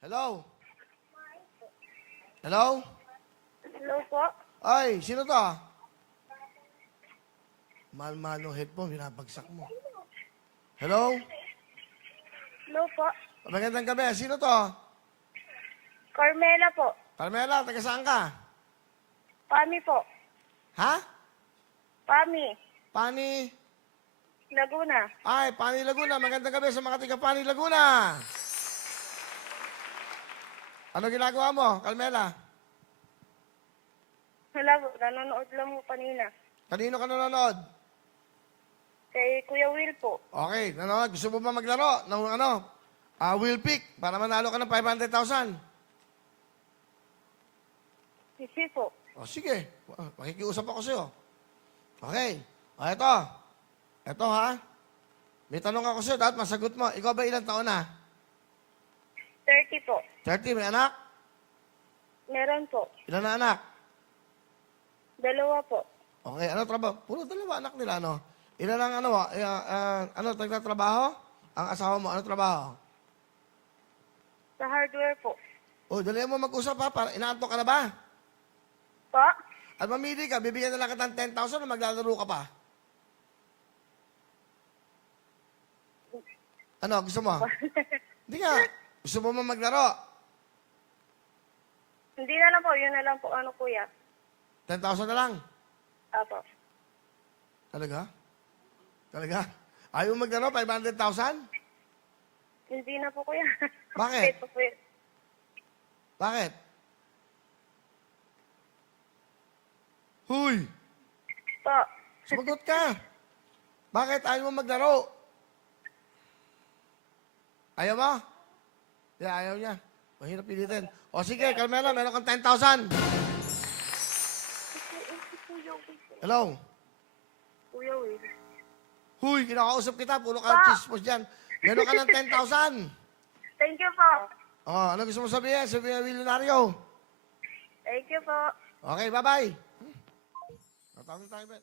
Hello? Hello? Hello po. Ay, sino to? Mahal-mahal ng headphone, binabagsak mo. Hello? Hello po. Magandang gabi. Sino to? Carmela po. Carmela, taga saan ka? Pami po. Ha? Pami. Pani? Laguna. Ay, Pani Laguna. Magandang gabi sa mga taga Pani Laguna. Ano ginagawa mo, Carmela? Wala po. Nanonood lang po kanina. Kanino ka nanonood? Kay Kuya Will po. Okay, nanonood. Gusto mo ba maglaro ng wheel pick para manalo ka ng 500,000? Sisi po. O, sige. Makikiusap ako sa'yo. Okay. O, eto. Eto, ha? May tanong ako sa'yo. Dapat masagot mo. Ikaw ba ilang taon na? 30 po. 30. May anak? Meron po. Ilan na anak? 2 po. Okay. Ano trabaho? Puro dalawa anak nila, ano? Ilan ang nagtatrabaho? Ang asawa mo, ano trabaho? Sa hardware po. O, dali mo mag-usap, ha? Para, inaantok ka na ba? Po? At mamili ka, bibigyan na lang kita ng 10,000 na maglalaro ka pa. Ano, gusto mo? Hindi nga. Gusto mo maglaro? Hindi na lang po. Yun na lang po. Ano kuya? 10,000 na lang. Apo. Talaga? Talaga? Ayaw mo maglaro, 500,000? Hindi na po kuya. Bakit? Ito po yun. Bakit? Huy! Po. Sumagot ka! Bakit ayaw mo maglaro? Ayaw mo? Yeah, ayaw niya. Mahirap pilitin. O sige, Carmela, meron kang 10,000. Hello? Kuya Will. Huy, kinakausap kita. Puro ka chismos dyan. Meron ka ng 10,000. Thank you po. Oh, ano gusto mo sabihin? Sabihin, Milyonaryo. Thank you po. Okay, bye-bye. Natawag tayo, Ben.